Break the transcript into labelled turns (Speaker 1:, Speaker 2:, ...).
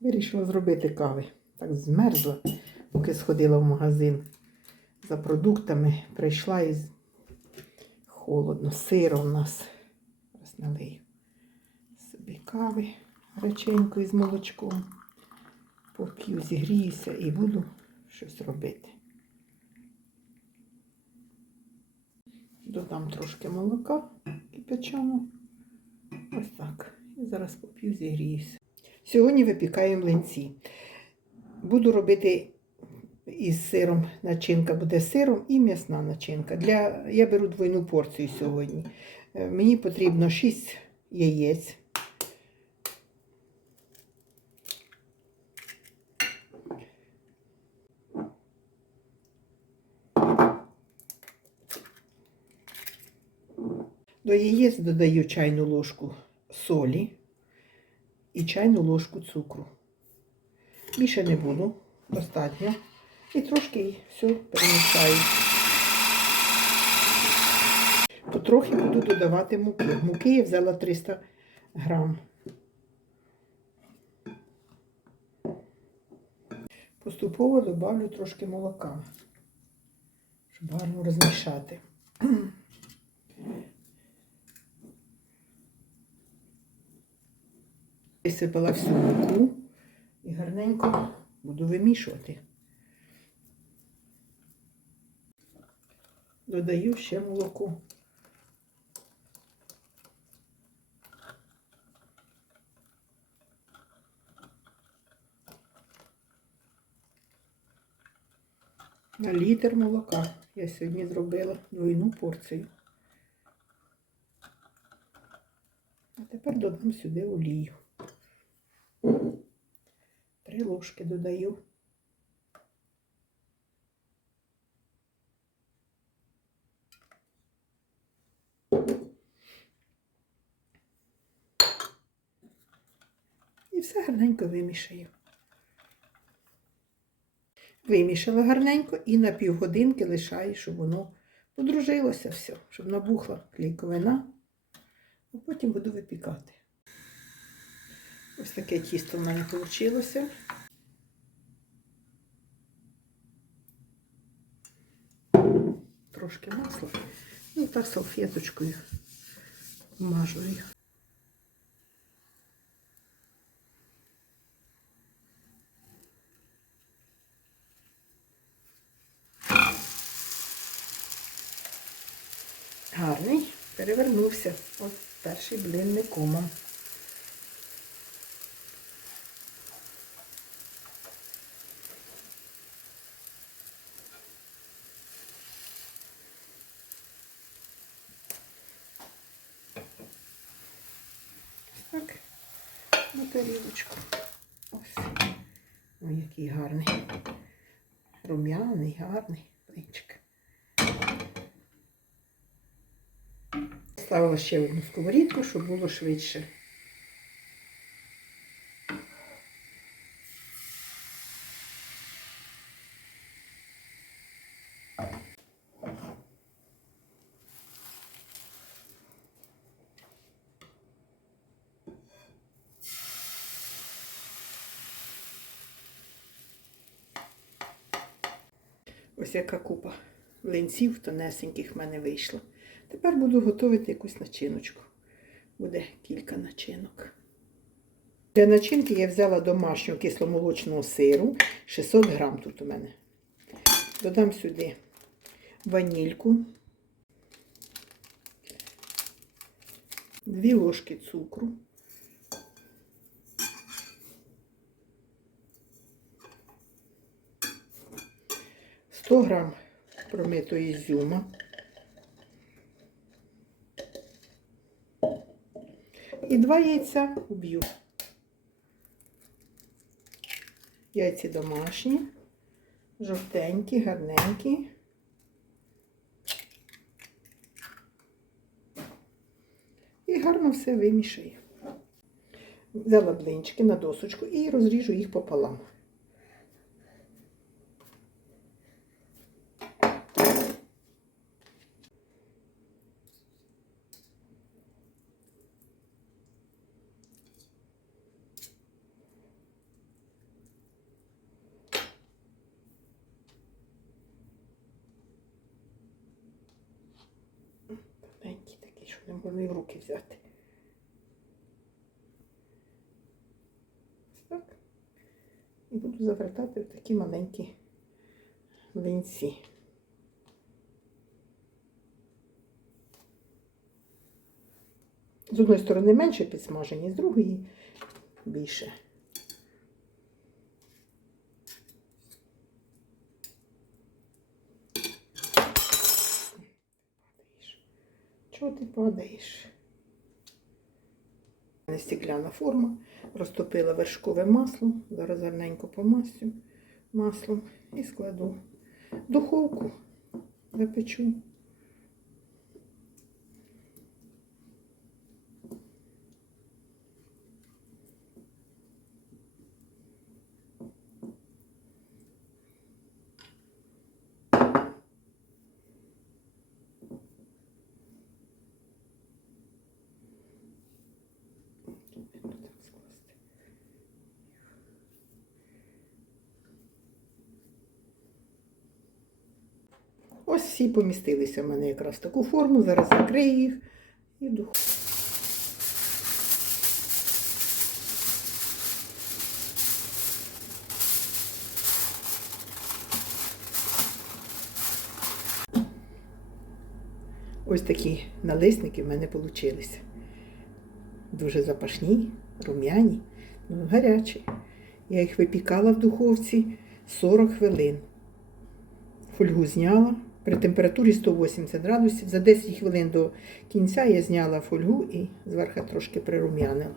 Speaker 1: Вирішила зробити кави. Так змерзла, поки сходила в магазин за продуктами. Прийшла і холодно, сиро в нас. Зараз налию собі кави гаряченької з молочком. Поп'ю, зігріюся і буду щось робити. Додам трошки молока кипяченого. Ось так. І зараз поп'ю, зігріюся. Сьогодні випікаю млинці. Буду робити із сиром начинка буде сиром і м'ясна начинка. Для, я беру двойну порцію сьогодні. Е, Мені потрібно 6 яєць. До яєць додаю чайну ложку солі і чайну ложку цукру. Більше не буду, достатньо. І трошки все перемішаю. Потрохи буду додавати муки. Муки я взяла 300 грам. Поступово добавлю трошки молока, щоб гарно розмішати. Висипала всю муку і гарненько буду вимішувати. Додаю ще молоко. На літр молока я сьогодні зробила двойну порцію. А тепер додам сюди олію. Три ложки додаю. І все гарненько вимішаю. Вимішала гарненько і на півгодинки лишаю, щоб воно подружилося все, щоб набухла клейковина. А потім буду випікати. Ось таке тісто в мене вийшло. Трошки масла. І так салфеточкою мажу їх. Гарний, перевернувся. Ось перший блин не комом. Так, на тарілочку. Ось. Ой, який гарний. Рум'яний, гарний блинчик. Ставила ще одну сковорідку, щоб було швидше. Ось яка купа млинців тонесеньких в мене вийшла. Тепер буду готувати якусь начиночку. Буде кілька начинок. Для начинки я взяла домашнього кисломолочного сиру. 600 грам тут у мене. Додам сюди ванільку, 2 ложки цукру. Сто грам промитої ізюма. І два яйця вб'ю. Яйці домашні, жовтенькі, гарненькі. І гарно все вимішаю. Взяла блинчики на досочку і розріжу їх пополам. Вони в руки взяти. Ось Так. І буду завертати в такі маленькі линці. З одної сторони менше підсмажені, з другої більше. Чого ти падаєш? У форма, розтопила вершкове масло, зараз гарненько помастю маслом і складу духовку, запечу. Так скласти. Ось всі помістилися в мене якраз в таку форму. Зараз закрию їх і в духовку. Ось такі налисники в мене вийшли. Дуже запашні, рум'яні, ну, гарячі. Я їх випікала в духовці 40 хвилин. Фольгу зняла при температурі 180 градусів. За 10 хвилин до кінця я зняла фольгу і зверху трошки прирум'янила.